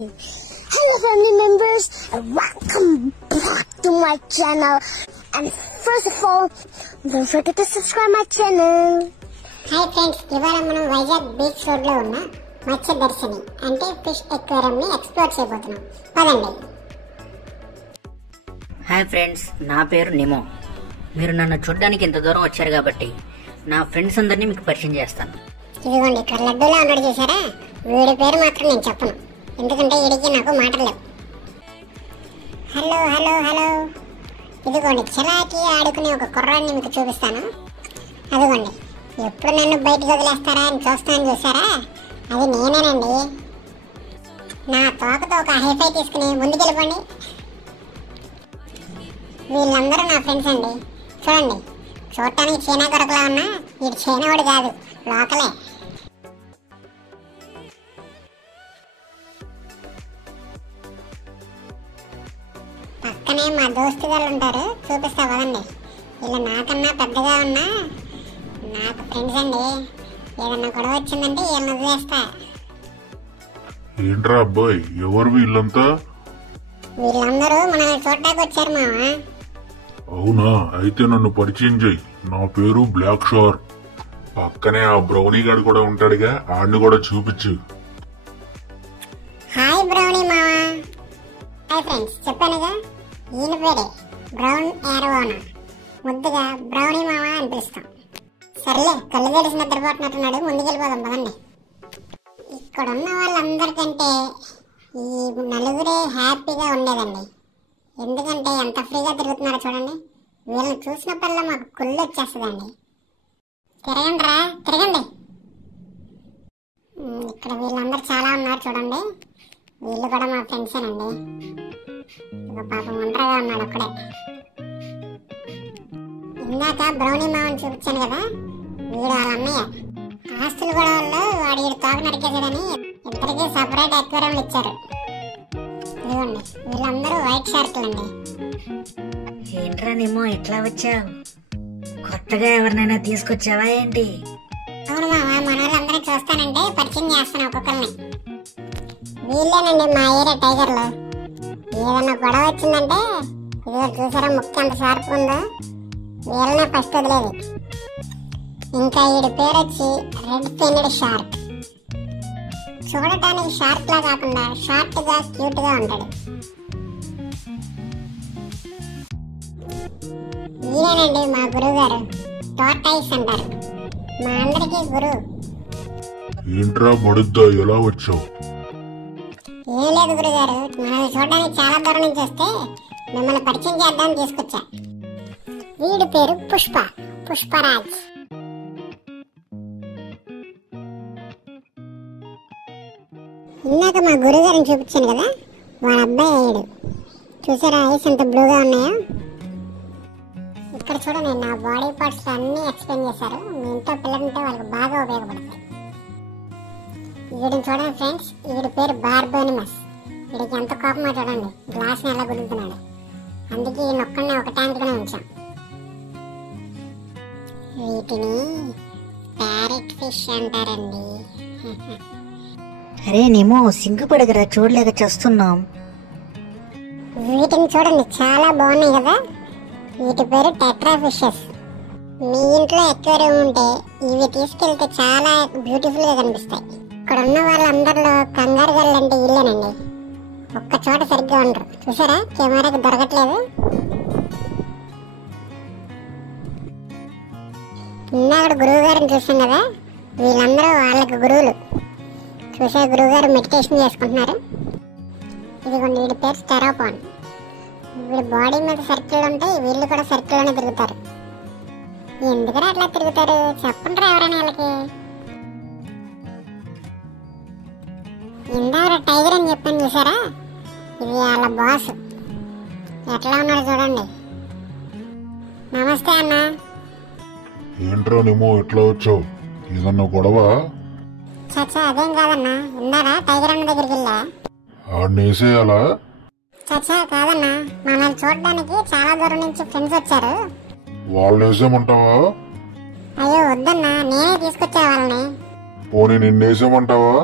Hello family members and welcome back to my channel, and first of all don't forget to subscribe my channel. Hi friends, ఇవాళ మనం Vizag beach road లో ఉన్న మత్స్య దర్శిని అంటే fish aquarium ని explore చేయబోతున్నాం. పదండి. హాయ్ ఫ్రెండ్స్, నా పేరు నిమో. మీరు నన్ను చూడడానికి ఇంత దూరం వచ్చారు కాబట్టి నా ఫ్రెండ్స్ అందరినీ మీకు పరిచయం చేస్తాను. ఇదిగోండి, ఇక్కడ లడ్డూలా ఉన్నాడు చూసారా, వీడి పేరు మాత్రం నేను చెప్పను, ఎందుకంటే వీడికి నాకు మాటలు లేవు. Hello hello hello. ఇదిగోండి, చిలాకి ఆడుకునే ఒక కుర్రాడిని మీకు చూపిస్తాను. అదిగోండి, ఎప్పుడు నన్ను బయటకు వదిలేస్తారా అని చూస్తాను చూసారా, అది నేనేనండి. నా తోకతో ఒక హైఫై తీసుకుని ముందుకెళ్ళిపోండి. వీళ్ళందరూ నా ఫ్రెండ్స్ అండి. చూడండి, చూడటానికి చైనా కొరకులా ఉన్నా వీడు చైనావాడు కాదు, లోకలే. పక్కనే మా దోస్తు గారు ఉంటారు, చూపిస్తా కదండి. వీళ్ళు నాకన్నా పెద్దగా ఉన్నా నాకు ఫ్రెండ్స్ అండి. ఏదన్నా గొడవ వచ్చిందంటే వీళ్ళని వదిలేస్తా. ఏంట్రా అబ్బాయి, ఎవరు వీళ్ళంతా? వీళ్ళందరూ మనల్ని చూడటానికి వచ్చారు మావా. అవునా, అయితే నన్ను పరిచయం చెయ్యి. నా పేరు బ్లాక్ షార్క్. పక్కనే ఆ బ్రౌనీ గాడు కూడా ఉంటాడుగా, ఆడిని కూడా చూపించు. హాయ్ బ్రౌనీ మావా. హాయ్ ఫ్రెండ్స్, చెప్పానుగా ఈయన పేరే బ్రౌన్ యారోనా, ముద్దుగా బ్రౌనీ మావా అని పిలుస్తాం. సర్లే, కళ్ళు తెరిసి నిద్రపోతున్నట్టున్నాడు, ముందుకెళ్ళిపోదాం పదండి. ఇక్కడ ఉన్న వాళ్ళందరికంటే ఈ నలుగురే హ్యాపీగా ఉండేదండి. ఎందుకంటే ఎంత ఫ్రీగా తిరుగుతున్నారో చూడండి. వీళ్ళని చూసినప్పుడల్లా మాకు కుళ్ళు వచ్చేస్తుందండి. తిరగండి రా, తిరగండి. ఇక్కడ వీళ్ళందరూ చాలా ఉన్నారు చూడండి. వీళ్ళు కూడా మా ఫ్రెండ్సేనండి. ఇక పాపం ఒంటరిగా ఉన్నాడు ఒక్కడే. ఇందాక బ్రౌనీ మావని చూపించాను కదా, వీడు వాళ్ళ అన్నయ్య. ఆస్తుల గొడవల్లో వాడు వీడు తోక నరికేసాడని ఇద్దరికి సపరేట్ అక్వేరియంలు ఇచ్చారు. ఇదిగోండి, వీళ్ళందరూ వైట్ షార్క్లండి. ఏంట్రా నిమో ఇట్లా వచ్చావు? కొత్తగా ఎవరినైనా తీసుకొచ్చావా ఏంటి? అవును మామ, మన వాళ్ళందరినీ చూస్తానంటే పరిచయం చేస్తాను ఒక్కొక్కరిని. వీళ్ళేనండి మా ఏరియా టైగర్లు. ఏదన్నా గొడవ వచ్చిందంటే ఇదిగో చూసారా, ముక్కు ఎంత షార్ప్ ఉందో, వీళ్ళనే ఫస్ట్ వదిలేదు. ఇంకా వీడి పేరు వచ్చి రెడ్ ఫిన్డ్ షార్క్. చూడటానికి షార్క్ లా కాకుండా షార్ట్ గా క్యూట్ గా ఉంటాడు. ఈయనండి మా గురువు గారు, టోర్టాయిస్ అంటారు, మా అందరికీ గురువు. ఏంట్రా బడుద్దా, ఎలా వచ్చావు? ఏం లేదు గురుగారు, మనల్ని చూడడానికి చాలా దూరం నుంచి వస్తే మిమ్మల్ని పరిచయం చేద్దామని తీసుకొచ్చా. వీడి పేరు పుష్పరాజ్. ఇందాక మా గురుగారిని చూపించాను కదా, వాళ్ళ అబ్బాయి అయ్యాడు. చూసారా ఐస్ ఎంత బ్లూగా ఉన్నాయో. ఇక్కడ చూడండి, నా బాడీ పార్ట్స్ అన్ని ఎక్స్ప్లెయిన్ చేశారు. మీ ఇంట్లో పిల్లలుంటే వాళ్ళకి బాగా ఉపయోగపడతాయి. వీడిని చూడండి ఫ్రెండ్స్, వీడి పేరు బార్బోనిమస్. వీడికి ఎంత కోపమో చూడండి, గ్లాస్ ని ఎలా గుద్దుతున్నాడు. అందుకే ఈ నొక్కడిని ఒక ట్యాంక్లోనే ఉంచాం. వీటిని ప్యారెట్ ఫిష్ అంటారండి. అరే నిమో, సిగ్గుపడగరా, చూడలేక చేస్తున్నాం. వీటిని చూడండి, చాలా బాగున్నాయి కదా. వీటి పేరు టెట్రా ఫిషెస్. మీ ఇంట్లో అక్వేరియం ఉంటే ఇవి తీసుకెళ్తే చాలా బ్యూటిఫుల్ గా కనిపిస్తాయి. ఇక్కడ ఉన్న వాళ్ళందరిలో కంగారు గల్లు అంటే ఇల్లేనండి. ఒక్క చోట సరిగ్గా ఉండరు. చూసారా, కెమెరాకి దొరకట్లేదు. ఇందాక గురువు గారిని చూసాం కదా, వీళ్ళందరూ వాళ్ళకి గురువులు. చూసే గురువు గారు మెడిటేషన్ చేసుకుంటున్నారు. ఇదిగోండి, వీడి పేరు స్టెరోపాన్. వీడి బాడీ మీద సర్కిల్ ఉంటాయి, వీళ్ళు కూడా సర్కిల్లోనే తిరుగుతారు. ఎందుకరా అట్లా తిరుగుతారు చెప్పండి ఎవరైనా వీళ్ళకి. ఇందాక టైగర్ అని చెప్పాను చూసారా, ఇది వాళ్ళ బాస్. ఎట్లా ఉన్నాడు చూడండి. నమస్తే అన్న. ఏంట్రా నిమో, ఎట్లా వచ్చావు? ఏదన్నా గొడవ? చచ్చా అదేం కాదన్నా, ఇందాక టైగర్ అన్న దగ్గరికి వెళ్ళా. ఆడిని వేసేయాలా? చచ్చా కాదన్నా, మనల్ని చూడడానికి చాలా దూరం నుంచి ఫ్రెండ్స్ వచ్చారు. వాళ్ళని వేసేయమంటావా? అయ్యో వద్దన్నా, నేనే తీసుకొచ్చా వాళ్ళని. పోనీ నిన్నేసేయమంటావా?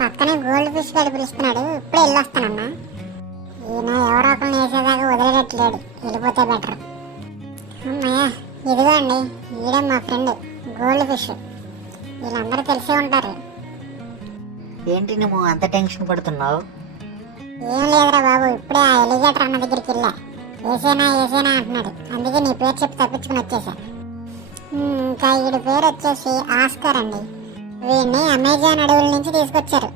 పక్కనే గోల్డ్ ఫిష్ గడి పిలుస్తున్నాడు, ఇప్పుడే వెళ్ళొస్తానన్నా. ఈయన ఎవరో ఒకరిని వేసేదాకా వదిలేటట్లేడు, వెళ్ళిపోతే బెటర్. అమ్మయ్య, ఇదిగోండి ఈడే మా ఫ్రెండ్ గోల్డ్ ఫిష్. వీళ్ళందరూ తెలిసే ఉంటారు. ఏంటి నువ్వు అంత టెన్షన్ పడుతున్నావు? ఏం లేదురా బాబు, ఇప్పుడే ఆ ఎలిగేటర్ అన్న దగ్గరికి వెళ్ళా. ఏసేనా అంటున్నాడు, అందుకే నీ పేరు చెప్పి తప్పించుకుని వచ్చేసా. ఇంకా వీడి పేరు వచ్చేసి ఆస్కర్ అండి. వీడిని అమెజాన్ అడవుల నుంచి తీసుకొచ్చారు.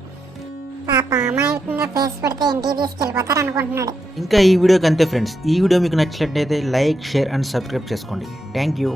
పాప అమాయకంగా ఫేస్ పెడితే ఇంటికి తీసుకెళ్ళిపోతారు అనుకుంటున్నాడు. ఇంకా ఈ వీడియోకి అంతే ఫ్రెండ్స్. ఈ వీడియో మీకు నచ్చినట్లయితే లైక్, షేర్ అండ్ సబ్స్క్రైబ్ చేసుకోండి. Thank you.